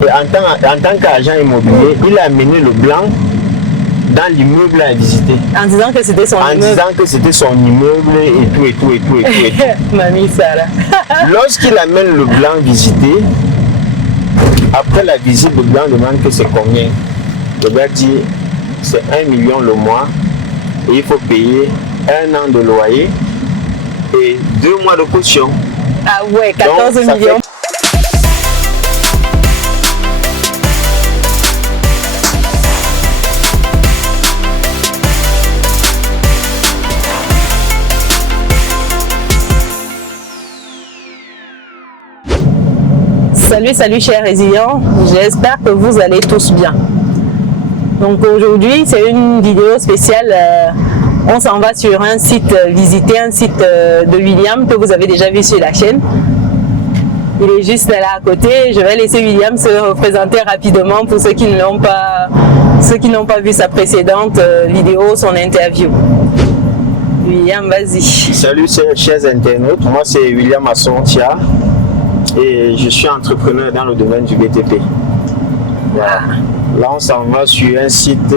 En tant qu'agent immobilier, il a amené le blanc dans l'immeuble à visiter. En disant que c'était son immeuble. En disant que c'était son immeuble et tout. Mamie Sarah. Lorsqu'il amène le blanc visiter, après la visite, le blanc demande que c'est combien. Le gars dit c'est 1 million le mois et il faut payer 1 an de loyer et 2 mois de caution. Ah ouais, 14 Donc, millions. Salut chers résilients, j'espère que vous allez tous bien. Donc aujourd'hui c'est une vidéo spéciale, on s'en va sur un site, visiter un site de William que vous avez déjà vu sur la chaîne. Il est juste là à côté, je vais laisser William se représenter rapidement pour ceux qui n'ont pas vu sa précédente vidéo, son interview. William, vas-y. Salut chers internautes, moi c'est William Assontia. Et je suis entrepreneur dans le domaine du BTP. Voilà. Là, on s'en va sur un site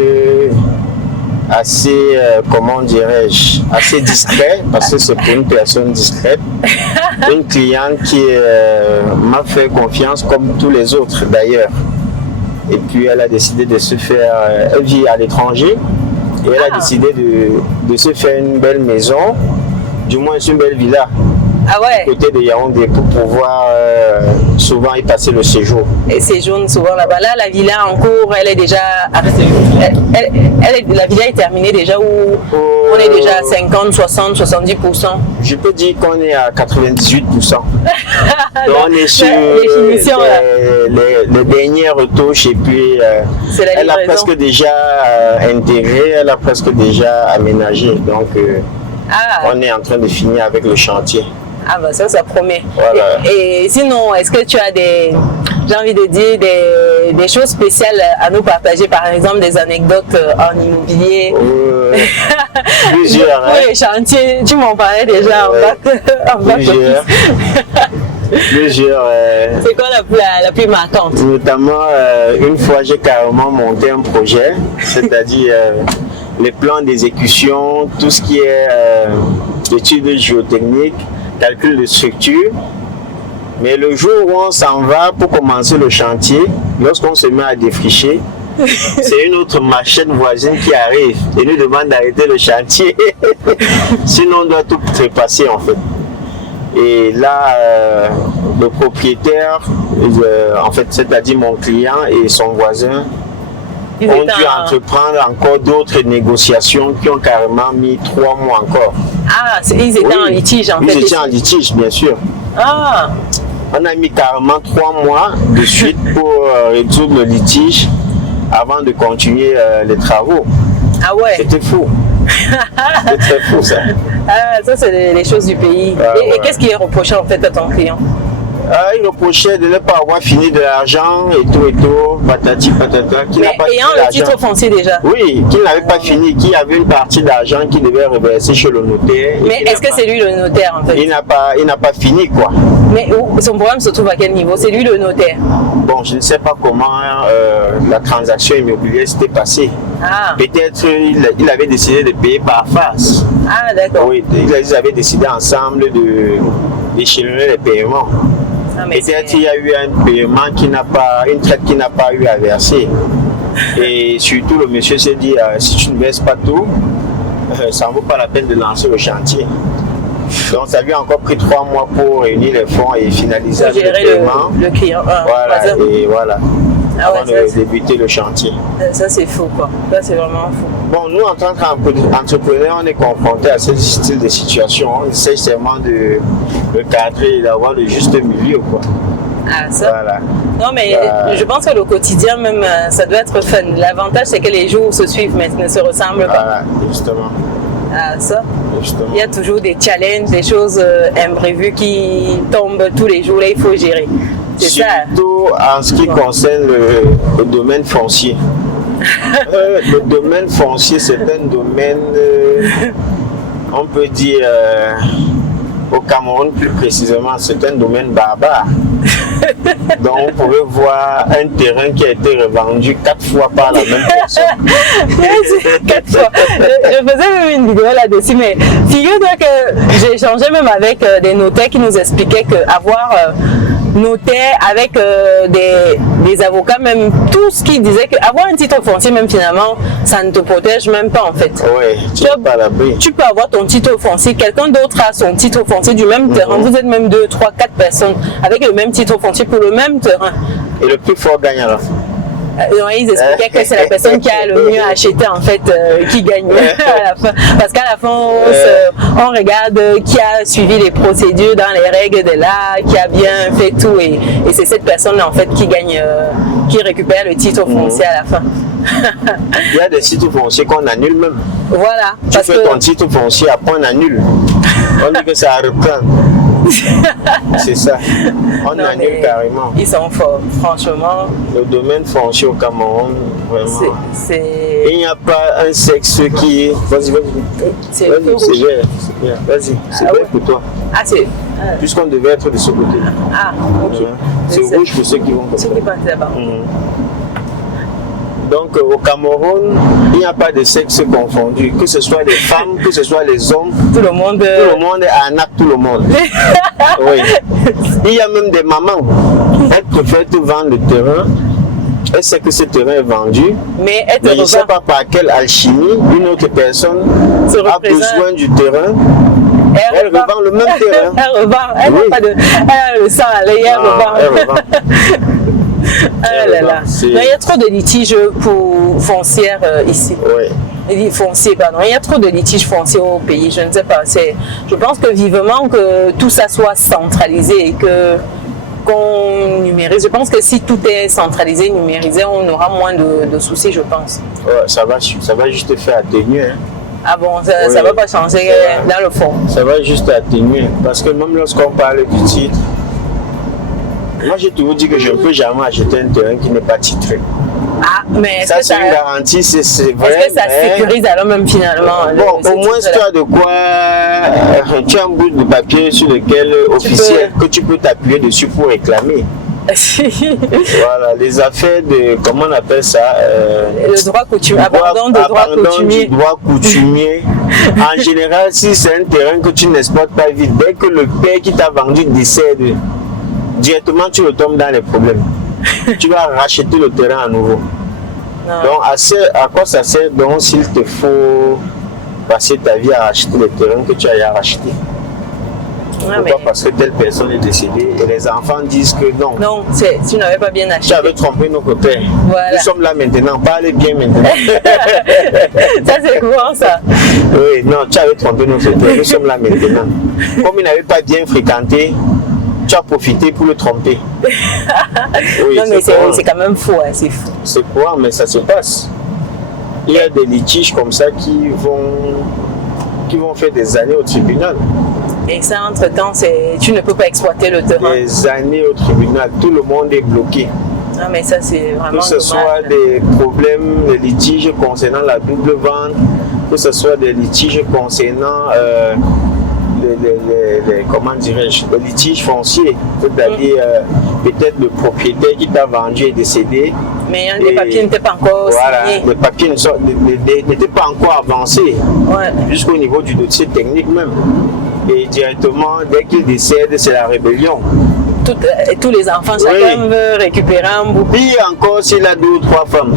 assez, comment dirais-je, assez discret, parce que c'est pour une personne discrète. Une cliente qui m'a fait confiance comme tous les autres d'ailleurs. Et puis, elle a décidé de se faire, elle vit à l'étranger, et elle a décidé de se faire une belle maison, du moins une belle villa. Ah ouais. Côté de Yaoundé pour pouvoir souvent y passer le séjour. Et séjourne souvent là-bas. Là, la villa en cours, elle est déjà. La villa est terminée déjà ou on est déjà à 50, 60, 70%? Je peux dire qu'on est à 98%. Donc on est sur les dernières retouches et puis elle a presque déjà intégré, elle a presque déjà aménagé. Donc on est en train de finir avec le chantier. Ah bah ça promet. Voilà. Et sinon, est-ce que tu as j'ai envie de dire, des choses spéciales à nous partager, par exemple des anecdotes en immobilier? Plusieurs. Oui, les chantiers, tu m'en parlais déjà en bas. Plusieurs. C'est quoi la plus marquante? Notamment, une fois j'ai carrément monté un projet, c'est-à-dire les plans d'exécution, tout ce qui est études géotechniques, calcul de structure. Mais le jour où on s'en va pour commencer le chantier, lorsqu'on se met à défricher, c'est une autre machine voisine qui arrive et nous demande d'arrêter le chantier. Sinon on doit tout trépasser en fait. Et là, le propriétaire, en fait, c'est-à-dire mon client et son voisin, ont dû entreprendre encore d'autres négociations qui ont carrément mis 3 mois encore. Ah, ils étaient en litige en fait. Ils étaient en litige, bien sûr. Ah. On a mis carrément 3 mois de suite pour résoudre le litige avant de continuer les travaux. Ah ouais. C'était fou. C'était très fou ça. Ah, ça c'est les choses du pays. Et qu'est-ce qui est reproché en fait à ton client? Il reprochait de ne pas avoir fini de l'argent et tout, patati patata. Ayant le titre foncier déjà? Oui, qu'il n'avait pas fini, qu'il y avait une partie d'argent qu'il devait reverser chez le notaire. Mais est-ce que c'est lui le notaire en fait? Il n'a pas fini quoi. Mais son problème se trouve à quel niveau? C'est lui le notaire? Bon, je ne sais pas comment la transaction immobilière s'était passée. Ah. Peut-être il avait décidé de payer par face. Ah d'accord. Oui, ils avaient décidé ensemble d'échelonner les paiements. Peut-être il y a eu un paiement une traite qui n'a pas eu à verser. Et surtout le monsieur s'est dit, si tu ne verses pas tout, ça ne vaut pas la peine de lancer le chantier. Donc ça lui a encore pris 3 mois pour réunir les fonds et finaliser le paiement. Le client. Voilà, et voilà. Avant de débuter le chantier. Ça c'est fou quoi. Ça c'est vraiment fou. Bon, nous en tant qu'entrepreneurs, on est confrontés à ce style de situation. On essaie seulement de cadrer et d'avoir le juste milieu quoi. Ah ça. Voilà. Non mais je pense que le quotidien même, ça doit être fun. L'avantage c'est que les jours se suivent mais ne se ressemblent pas. Voilà, justement. Ah ça. Justement. Il y a toujours des challenges, des choses imprévues qui tombent tous les jours. Là il faut gérer. Surtout en ce qui concerne le domaine foncier. Le domaine foncier, c'est un domaine, on peut dire, au Cameroun plus précisément, c'est un domaine barbare. Donc vous pouvez voir un terrain qui a été revendu 4 fois par la même personne. 4 fois. Je faisais même une vidéo là-dessus, mais figure-toi que j'ai échangé même avec des notaires qui nous expliquaient qu'avoir notaire avec des avocats, même tout ce qui disait qu'avoir un titre foncier, même finalement, ça ne te protège même pas en fait. Oui, tu peux avoir ton titre foncier, quelqu'un d'autre a son titre foncier du même terrain, vous êtes même 2, 3, 4 personnes avec le même titre foncier pour le même terrain. Et le plus fort gagne alors. Ils expliquaient que c'est la personne qui a le mieux acheté en fait qui gagne à la fin. Parce qu'à la fin, on regarde qui a suivi les procédures dans les règles de l'art, qui a bien fait tout et c'est cette personne en fait qui gagne, qui récupère le titre foncier à la fin. Il y a des titres fonciers qu'on annule même. Voilà. Tu fais ton titre foncier, après on annule. On dit que ça reprend. C'est ça. On annule carrément. Ils sont forts, franchement. Le domaine foncier au Cameroun, vraiment. Il n'y a pas un sexe qui est. Vas-y. C'est vert. Vas-y, c'est vert pour toi. Ah, c'est. Puisqu'on devait être de ce côté. Ah, ok. C'est rouge pour ceux qui vont. Ceux qui partent là-bas. Donc au Cameroun, il n'y a pas de sexe confondu, que ce soit les femmes, que ce soit les hommes, tout le monde arnaque tout le monde. Oui. Il y a même des mamans, elles préfèrent te vendre le terrain, elle sait que ce terrain est vendu, mais je ne sais pas par quelle alchimie, une autre personne a besoin du terrain. Elle revend le même terrain. Elle revend, elle n'a pas de. Elle a le sang à l'œil, elle revend. Ah là là. Il y a trop de litiges pour foncières ici. Oui. Foncier, pardon. Il y a trop de litiges fonciers au pays. Je ne sais pas. Je pense que vivement que tout ça soit centralisé et qu'on numérise. Je pense que si tout est centralisé, numérisé, on aura moins de soucis, je pense. Ouais, ça va juste faire atténuer. Hein. Ah bon, ça ne va pas changer dans le fond. Ça va juste atténuer. Parce que même lorsqu'on parle du titre, moi, j'ai toujours dit que je ne peux jamais acheter un terrain qui n'est pas titré. Ah, mais ça, c'est une garantie, c'est vrai. Est-ce que ça sécurise alors même finalement? Bon, au moins, tu as de quoi. Tu as un bout de papier sur lequel, officiel, que tu peux t'appuyer dessus pour réclamer. Voilà, les affaires de, comment on appelle ça, le droit coutumier, abandon de droit coutumier. Du droit coutumier. En général, si c'est un terrain que tu n'exploites pas vite, dès que le père qui t'a vendu décède, directement tu le tombes dans les problèmes. Tu vas racheter le terrain à nouveau. Non. Donc à quoi ça sert donc s'il te faut passer ta vie à racheter le terrain que tu as racheté? Pourquoi? Parce que telle personne est décédée et les enfants disent que non. Non, tu n'avais pas bien acheté. Tu avais trompé notre père. Voilà. Nous sommes là maintenant, parlez bien maintenant. Ça c'est courant ça. Oui, non, tu avais trompé notre père, nous sommes là maintenant. Comme il n'avait pas bien fréquenté, tu as profité pour le tromper. Oui, non mais c'est quand même fou, hein, c'est fou. C'est quoi, mais ça se passe. Il y a des litiges comme ça qui vont faire des années au tribunal. Et ça, entre-temps, tu ne peux pas exploiter le terrain. Des années au tribunal, tout le monde est bloqué. Non mais ça c'est vraiment que ce soit des problèmes, des litiges concernant la double vente, que ce soit des litiges concernant comment dirais-je, les litiges fonciers, c'est-à-dire peut-être le propriétaire qui t'a vendu est décédé. Mais les papiers n'étaient pas encore signés. Les papiers n'étaient pas encore avancés, jusqu'au niveau du dossier technique même. Et directement, dès qu'il décède, c'est la rébellion. Tous les enfants, chacun veut récupérer un bout. Puis encore s'il a 2 ou 3 femmes.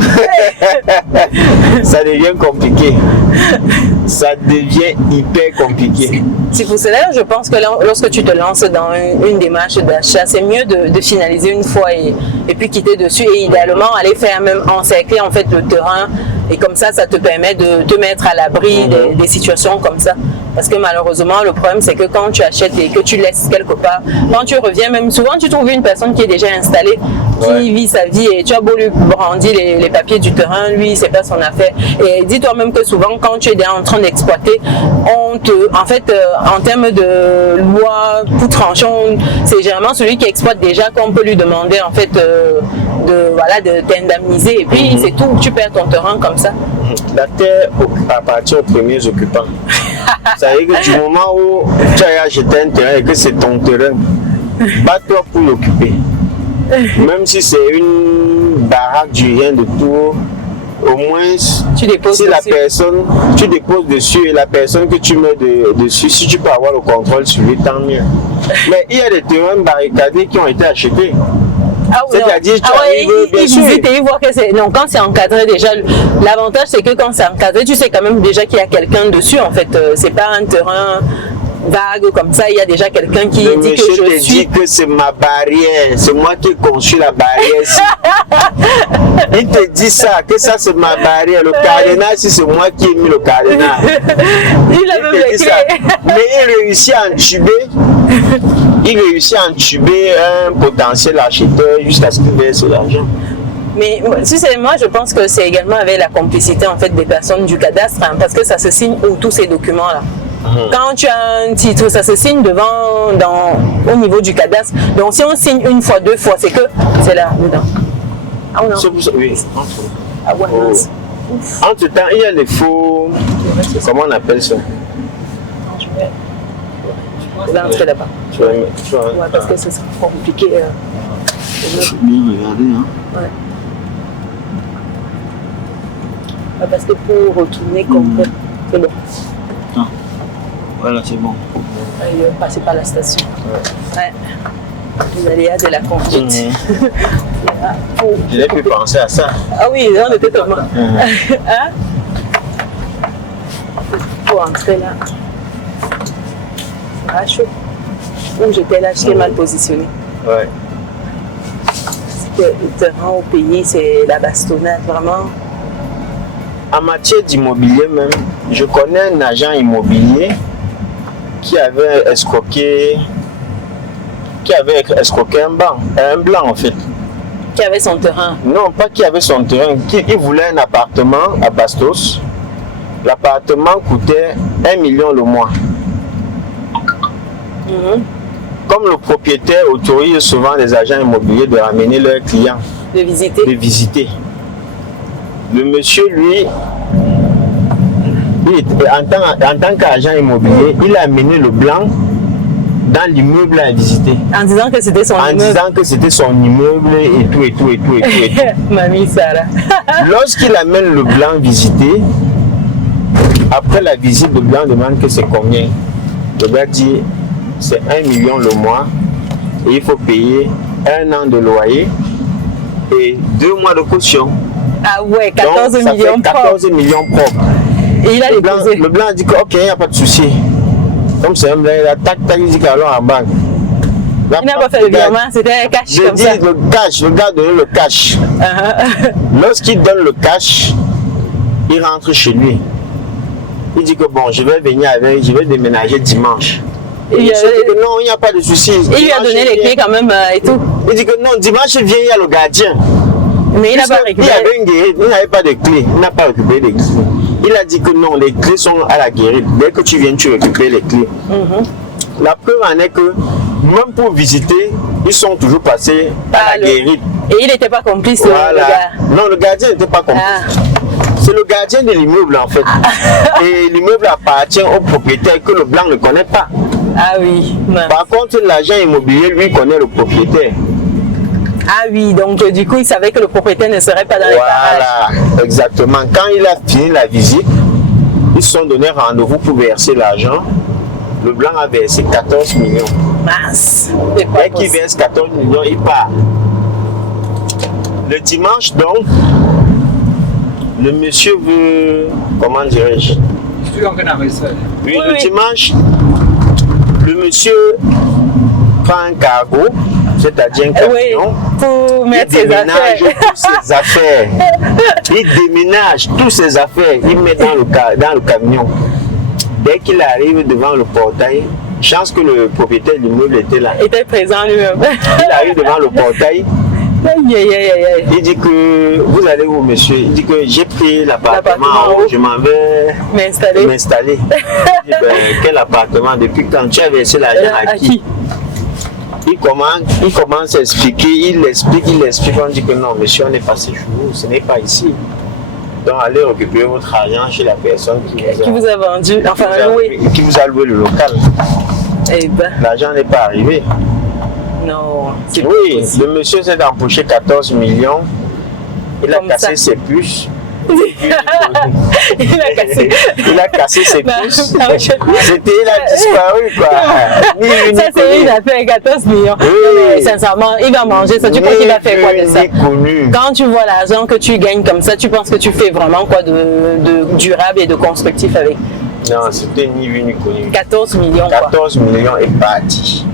Ça devient compliqué. Ça devient hyper compliqué. C'est pour cela, je pense que lorsque tu te lances dans une démarche d'achat, c'est mieux de finaliser une fois et puis quitter dessus. Et idéalement, aller faire même encercler en fait le terrain. Et comme ça te permet de te mettre à l'abri des situations comme ça. Parce que malheureusement, le problème, c'est que quand tu achètes et que tu laisses quelque part, quand tu reviens, même souvent, tu trouves une personne qui est déjà installée, qui vit sa vie et tu as beau lui brandir les papiers du terrain, lui, c'est pas son affaire. Et dis-toi même que souvent, quand tu es en train d'exploiter, en termes de loi, pour trancher, c'est généralement celui qui exploite déjà qu'on peut lui demander, en fait, de t'indemniser. Et puis, c'est tout, tu perds ton terrain comme ça. La terre appartient aux premiers occupants. Ça veut dire que du moment où tu as acheté un terrain et que c'est ton terrain, bats-toi pour l'occuper. même si c'est une baraque du rien de tout, au moins, Tu déposes si la dessus. personne, tu déposes dessus et la personne que tu mets dessus, si tu peux avoir le contrôle sur lui, tant mieux. Mais il y a des terrains barricadés qui ont été achetés. Ah oui, C'est-à-dire, tu ouais, arrives, bien il sûr. visite et il voit que c'est... Non, quand c'est encadré déjà, l'avantage c'est que quand c'est encadré, tu sais quand même déjà qu'il y a quelqu'un dessus en fait. C'est pas un terrain vague comme ça, il y a déjà quelqu'un qui Le dit monsieur que je te suis... dit que c'est ma barrière, c'est moi qui ai conçu la barrière. Il te dit ça, que ça c'est ma barrière. Le carénage, si c'est moi qui ai mis le carénage. Il a même Il te les dit clés. ça. Mais il réussit à entuber un potentiel acheteur jusqu'à ce qu'il verse l'argent. Mais tu sais, moi je pense que c'est également avec la complicité en fait des personnes du cadastre, hein, parce que ça se signe où tous ces documents-là. Quand tu as un titre, ça se signe au niveau du cadastre. Donc si on signe une fois, deux fois, c'est que c'est là, dedans. Ah non. Oui, Ah ouais, Oh. mince. entre temps, il y a les faux. Comment on appelle ça? Je vais entrer là-bas. Tu vois, Ouais, parce que ce sera compliqué. faut bien regarder. Hein. Ouais. Ouais, parce que pour retourner complètement, c'est bon. Ah. Voilà, c'est bon. Il va passer par la station. Ouais. Les aléas de la conduite. Je n'ai plus pensé à ça. Ah oui, là, on était tellement. Hein? Pour entrer là. Ah, chaud. Où j'étais là, j'étais mal positionnée. Ouais. Le terrain au pays, c'est la bastonnade, vraiment. En matière d'immobilier même, je connais un agent immobilier qui avait escroqué un blanc en fait. Qui avait son terrain. Non, pas qui avait son terrain, il voulait un appartement à Bastos. L'appartement coûtait 1 million le mois. Comme le propriétaire autorise souvent les agents immobiliers de ramener leurs clients, De visiter. de visiter. Le monsieur, lui, en tant qu'agent immobilier, il a amené le blanc dans l'immeuble à visiter. En disant que c'était son En immeuble. disant que c'était son immeuble et tout. Mamie Sarah. Lorsqu'il amène le blanc visiter, après la visite, le blanc demande que c'est combien. Le gars dit c'est 1 million le mois et il faut payer 1 an de loyer et 2 mois de caution. Ah ouais, 14 Donc, ça millions fait 14 millions propres. Et il a déposé. Le blanc dit que ok, il n'y a pas de souci. Comme c'est un blanc, il a tac, il dit qu'alors en banque. Il n'a pas fait le virement, c'était un cash Je comme dis ça. le cash, le gars donne le cash. Lorsqu'il donne le cash, il rentre chez lui. Il dit que bon, je vais déménager dimanche. Il lui Il a- dit que non, il n'y a pas de souci. Il lui a Dimanche, donné il les vient. clés quand même et tout. Il dit que non, dimanche il vient, il y a le gardien. Mais il n'a pas Il y récupéré. avait une guérite, il n'avait pas de clés, il n'a pas récupéré les clés. Il a dit que non, les clés sont à la guérite. Dès que tu viens, tu récupères les clés. La preuve en est que même pour visiter, ils sont toujours passés à la guérite. Et il n'était pas complice, le Voilà. gars. Non, le gardien n'était pas complice. Ah. C'est le gardien de l'immeuble en fait. Et l'immeuble appartient au propriétaire que le blanc ne connaît pas. Ah oui. mince. Par contre, l'agent immobilier, lui, connaît le propriétaire. Ah oui, donc du coup, il savait que le propriétaire ne serait pas dans les parages. Voilà, exactement. Quand il a fini la visite, ils se sont donné rendez-vous pour verser l'argent. Le blanc a versé 14 millions. Mince. C'est pas Dès qu'il possible. verse 14 millions, il part. Le dimanche, donc, le monsieur veut, comment dirais-je? Oui, Oui, le oui. dimanche, le monsieur prend un cargo, c'est-à-dire un Oui, camion. pour Il mettre ses déménage affaires. toutes ses affaires. Il déménage toutes ses affaires. Il met dans le camion. Dès qu'il arrive devant le portail, chance que le propriétaire de l'immeuble était là. Il était présent lui-même. Il arrive devant le portail. Aïe, aïe, aïe, aïe. Il dit que vous allez où, monsieur? Il dit que j'ai pris l'appartement L'appartement en haut, où? je m'en vais Mais installé. m'installer. Il dit, ben, quel appartement? Depuis quand tu as versé l'argent à qui? Il commence à expliquer, il explique, on dit que non, monsieur, on est passé chez vous, ce n'est pas ici. Donc allez récupérer votre argent chez la personne Qui vous a vendu, enfin loué. qui vous a loué le local. Eh ben, L'argent n'est pas arrivé. Non. C'est pas Oui, possible. le monsieur s'est empoché 14 millions. Il a Comme cassé ça. ses puces. Il a cassé. Il a cassé ses Non, puces. non, C'était, il a disparu, quoi. Ni vu, ni Ça, c'est connu. une affaire 14 millions. Oui. Non, mais sincèrement, il va manger ça. Tu penses qu'il va faire quoi de ça? Ni connu. Quand tu vois l'argent que tu gagnes comme ça, tu penses que tu fais vraiment quoi de durable et de constructif avec Non, c'était ni vu ni connu. 14 millions quoi. 14 millions est parti.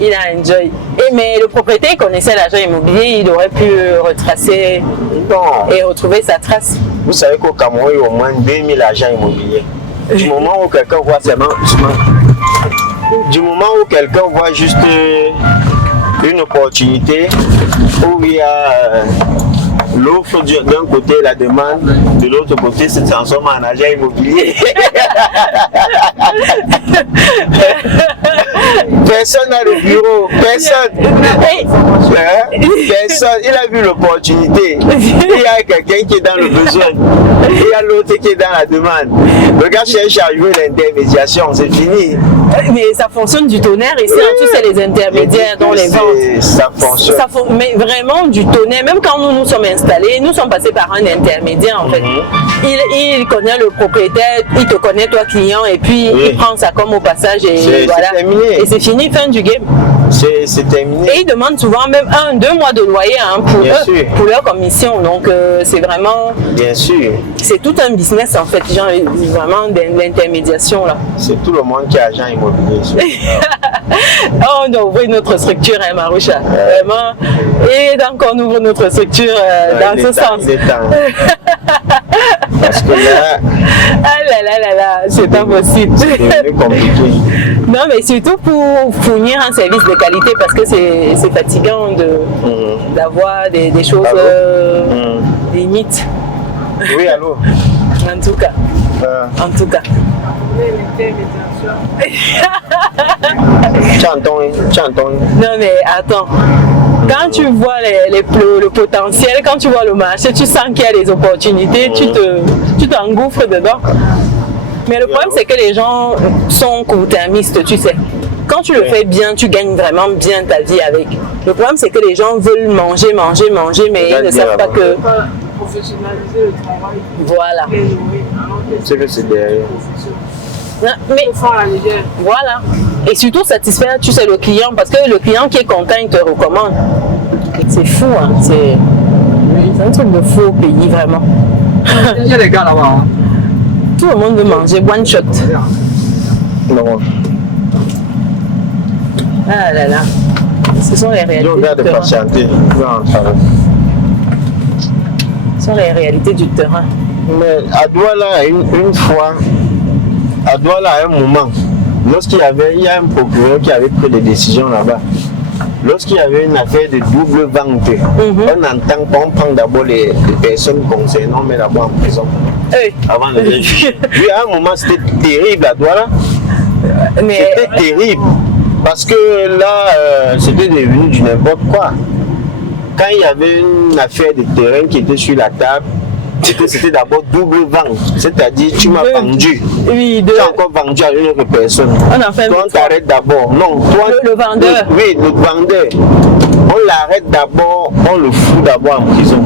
Il a enjoy. Mais le propriétaire connaissait l'agent immobilier, il aurait pu retracer Non. et retrouver sa trace. Vous savez qu'au Cameroun, il y a au moins 2000 agents immobiliers. Du moment où quelqu'un voit seulement. Du moment où quelqu'un voit juste une opportunité, où il y a l'offre d'un côté, la demande, de l'autre côté, se transforme en agent immobilier. Personne n'a le bureau, personne. Et- Personne. Il a vu l'opportunité. Il y a quelqu'un qui est dans le besoin. Il y a l'autre qui est dans la demande. Le gars cherche à jouer l'intermédiation, c'est fini. mais ça fonctionne du tonnerre ici, en tout c'est les intermédiaires dans les ventes. Ça fonctionne. Mais vraiment du tonnerre, même quand nous nous sommes installés, nous sommes passés par un intermédiaire en fait. Il connaît le propriétaire, il te connaît toi client et puis Oui. il prend ça comme au passage et C'est voilà. terminé. Et c'est fini, fin du game. C'est terminé. Et ils demandent souvent même 1-2 mois de loyer hein, pour Bien eux, sûr. pour leur commission. Donc c'est vraiment, Bien sûr. c'est tout un business en fait, genre vraiment l'intermédiation là. C'est tout le monde qui est agent immobilier. Oh, on doit ouvrir notre structure, hein, Maroucha. Vraiment. Et donc, on ouvre notre structure dans ce sens. Il est temps. Parce que là, Ah là là là là, c'est pas possible. c'est devenu compliqué. Non, mais surtout pour fournir un service de qualité parce que c'est fatigant d'avoir des choses Ah bon? limites. Oui, allô? En tout cas. En tout cas. Chantons. Non, mais attends. Quand tu vois le potentiel, quand tu vois le marché, tu sens qu'il y a des opportunités, tu t'engouffres dedans. Mais le problème, c'est que les gens sont court-termistes, tu sais. Quand tu le fais bien, tu gagnes vraiment bien ta vie avec. Le problème, c'est que les gens veulent manger, mais ils ne savent pas que... Professionnaliser le travail. Voilà. C'est que c'est derrière. Non, mais Ils font la légère. voilà. Et surtout satisfaire, tu sais, le client, parce que le client qui est content, il te recommande. C'est fou, hein. C'est un truc de fou au pays, vraiment. Il y a des gars là-bas. Hein. Tout le monde veut manger one shot. Non. Ah là là. Ce sont les réalités Ils ont de du terrain. patienter. Ils vont en travail. Ce sont les réalités du terrain. Mais à Douala, une fois, à Douala, à un moment, lorsqu'il y a un procureur qui avait pris des décisions là-bas, lorsqu'il y avait une affaire de double vente, on entend qu'on prend d'abord les personnes concernées, on met d'abord en prison Oui. avant de les juger. Oui, à un moment, c'était terrible à Douala. Mais C'était terrible. Parce que là, c'était devenu du n'importe quoi. Quand il y avait une affaire de terrain qui était sur la table, c'était d'abord double vente. C'est-à-dire, tu m'as vendu. oui, Tu as encore vendu à une autre personne. On a fait Toi, on t'arrête d'abord. Non, toi, Le vendeur. Oui, le vendeur. On l'arrête d'abord, on le fout d'abord en prison.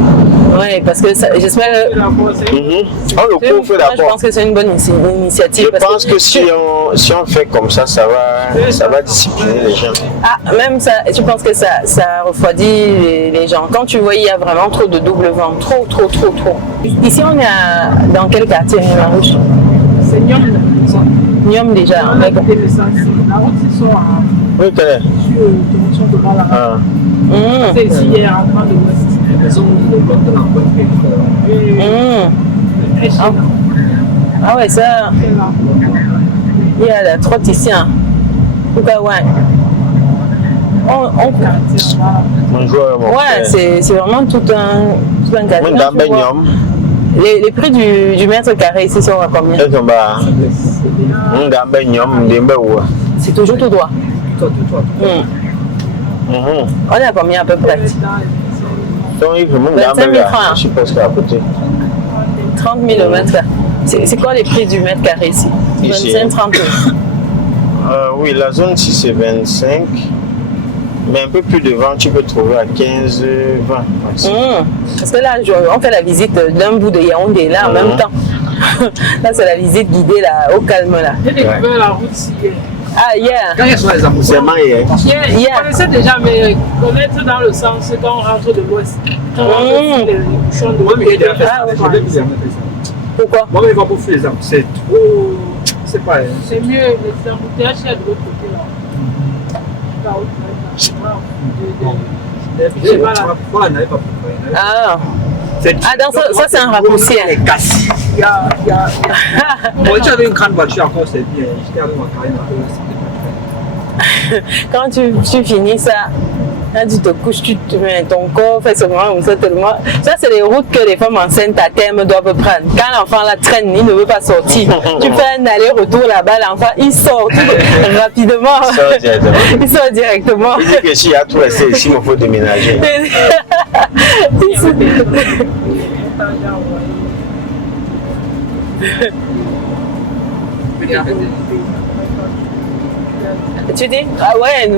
Oui, parce que j'espère. On le couvre Moi, je d'abord. pense que c'est une bonne initiative. Je parce pense que si on fait comme ça, ça va discipliner les gens. Ah, même ça, je pense que ça refroidit les gens. Quand tu vois, il y a vraiment trop de double vente. Trop. Ici, on est dans quel quartier, Marouche? C'est Nyom. Nyom déjà. On Mais a bon. quitté le sens. La route, ils sont Oui, quel est? sur direction de là. Ah. C'est ici, il y a un point de l'ouest. Ils ont le bloc de la côte. Ah ouais, ça, il y a la trotte ici. Hein. En tout cas, ouais. Bonjour, mon Ouais, frère. c'est vraiment tout un quartier. Moi, dans Tu vois, les prix du mètre carré ici sont à combien? C'est toujours tout droit. On est à combien à peu près? 25 000 francs. Je suis presque à côté. 30 000 le mètre carré. C'est quoi les prix du mètre carré ici? Ici. 25, 30 000. Oui, la zone 6 c'est 25. Mais un peu plus devant, tu peux trouver à 15, 20. Parce que là, on fait la visite d'un bout de Yaoundé, là, en même temps. Là, c'est la visite guidée, là, au calme, là. J'ai découvert la route hier. Ah, hier. Quand il y a souvent les embouteillages. Hier. Je connaissais déjà, mais connaître dans le sens quand on rentre de l'ouest. On rentre les bouchons de Moi, mais il y a l'ouest. Pourquoi? Moi, mais il va pas faire les arbres. C'est trop. C'est pas. C'est mieux, les embouteillages, il y a de l'autre côté, là. La route, là. Je sais pas, là. Pourquoi on n'avait pas préparé? Ah, donc ça c'est un raccourci. Elle est cassée. Il y a. Bon, tu avais une grande voiture encore, c'est bien. J'étais avec ma carrière, c'était pas Quand tu finis ça, là tu te couches, tu te mets ton corps, fait seulement comme ça tellement. Ça c'est les routes que les femmes enceintes à terme doivent prendre. Quand l'enfant la traîne, il ne veut pas sortir. Tu fais un aller-retour là-bas, l'enfant il sort rapidement. Il sort directement. Il dit que si y a tout resté ici, il me faut déménager. Tu dis? Ah ouais,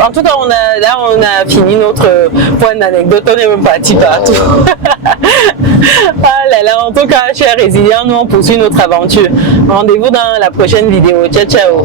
en tout cas, on a fini notre point d'anecdote, on est même parti partout. Ah là là, en tout cas, chers résilients, nous on poursuit notre aventure. Rendez-vous dans la prochaine vidéo. Ciao, ciao!